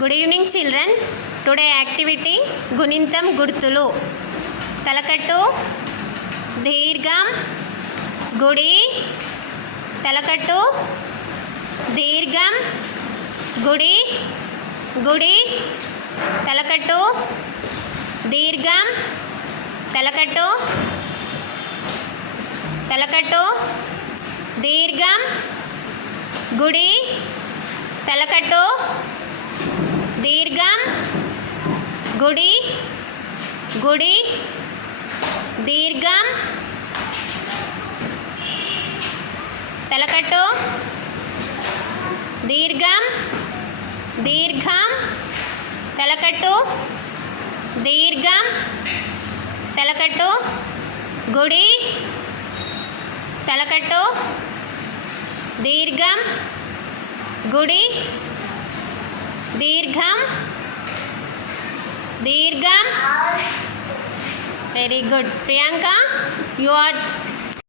Good evening children. Today activity Gunintam Gurtulu. Talakattu Dirgham Gudi Talakattu Dirgham Gudi Gudi Talakattu Dirgham Talakattu Talakattu Dirgham Gudi Talakattu దీర్ఘం గుడి గుడి దీర్ఘం తలకట్టు దీర్ఘం దీర్ఘం తలకట్టు దీర్ఘం తలకట్టు గుడి తలకట్టు దీర్ఘం గుడి దీర్ఘం దీర్ఘం very good Priyanka you are